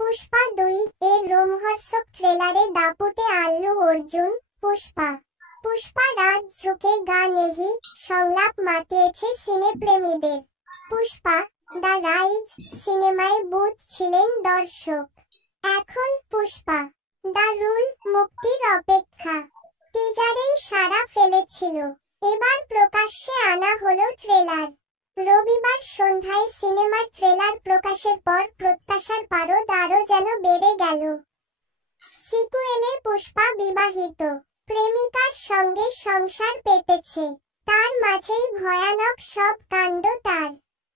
পুষ্পা ২ এর রোমহর্ষক ট্রেলারে দাপুটে আল্লু অর্জুন। পুষ্পা রাত ঝুঁকে গা নেহি সংলাপ মাতিয়েছে সিনেপ্রেমীদের। পুষ্পা দ্য রাইজ সিনেমায় বুথ ছিলেন দর্শক। এখন পুষ্পা দ্য রুল মুক্তির অপেক্ষা। টিজারেই সাড়া ফেলেছিল, এবার প্রকাশ্যে আনা হলো ট্রেলার। রবিবার সন্ধ্যায় সিনেমার ট্রেলার প্রকাশের পর প্রত্যাশার পারদ আরও যেন বেড়ে গেল। সিকুয়েলে পুষ্পা বিবাহিত, প্রেমিকার সঙ্গে সংসার পেতেছে, তার মাঝেই ভয়ানক সব কাণ্ড তার।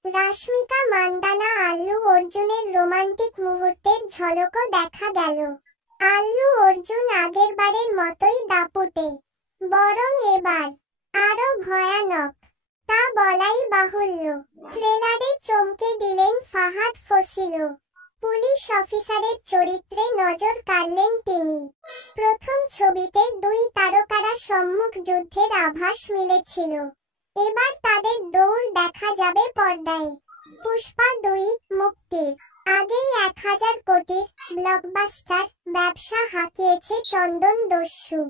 রাশমিকা মান্দানা আল্লু অর্জুনের রোমান্টিক মুহূর্তের ঝলকও দেখা গেল। আল্লু অর্জুন আগেরবারের মতোই দাপুটে, বরং এবার আরও ভয়ানক, তা বলাই বাহুল্য। ট্রেলারে চমকে দিলেন ফাহাদ ফসিলও। পুলিশ অফিসারের চরিত্রে নজর কাড়লেন তিনি। প্রথম ছবিতে দুই তারকারা সম্মুখ যুদ্ধের আভাস মিলেছিল, এবার তাদের দৌড় দেখা যাবে পর্দায়। পুষ্পা ২ মুক্তির আগেই ১,০০০ কোটির ব্লকবাস্টার ব্যবসা হাঁকিয়েছে চন্দন দস্যু।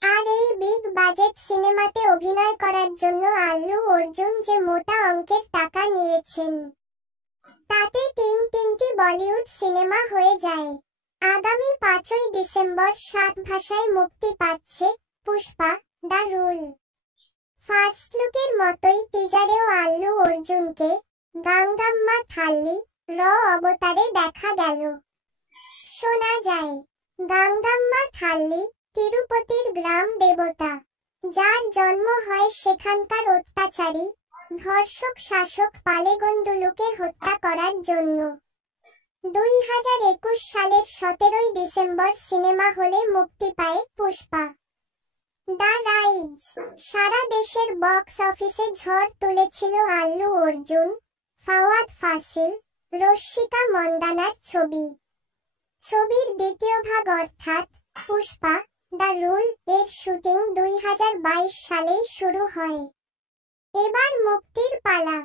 আর এই বিগ বাজেট সিনেমাতে অভিনয় করার জন্য আল্লু অর্জুন যে মোটা অঙ্কের টাকা নিয়েছেন, তাতে তিনটি বলিউড সিনেমা হয়ে যায়। আগামী ৫ই ডিসেম্বর ৭ ভাষায় মুক্তি পাচ্ছে পুষ্পা দ্য রুল। ফার্স্ট লুকের মতোই টিজারেও আল্লু অর্জুনকে গাঙ্গাম্মা থাল্লি র অবতারে দেখা গেল। শোনা যায়, গাঙ্গাম্মা থাল্লি তিরুপতির গ্রাম দেবতা, যার জন্ম হয় সেখানকার অত্যাচারী ধর্ষক শাসক পালেগন্ডুলুকে হত্যা করার জন্য। ২০২১ সালের ১৭ই ডিসেম্বর সিনেমা হলে মুক্তি পায় পুষ্পা দ্য রাইজ। সারা দেশের বক্স অফিসে ঝড় তুলেছিল আল্লু অর্জুন, ফাওয়াদ ফাসিল, রশ্মিকা মন্দানার ছবি। ছবির দ্বিতীয় ভাগ অর্থাৎ পুষ্পা দ্য রুল এর শুটিং ২০২২ সালেই শুরু হয়। এবার মুক্তির পালা।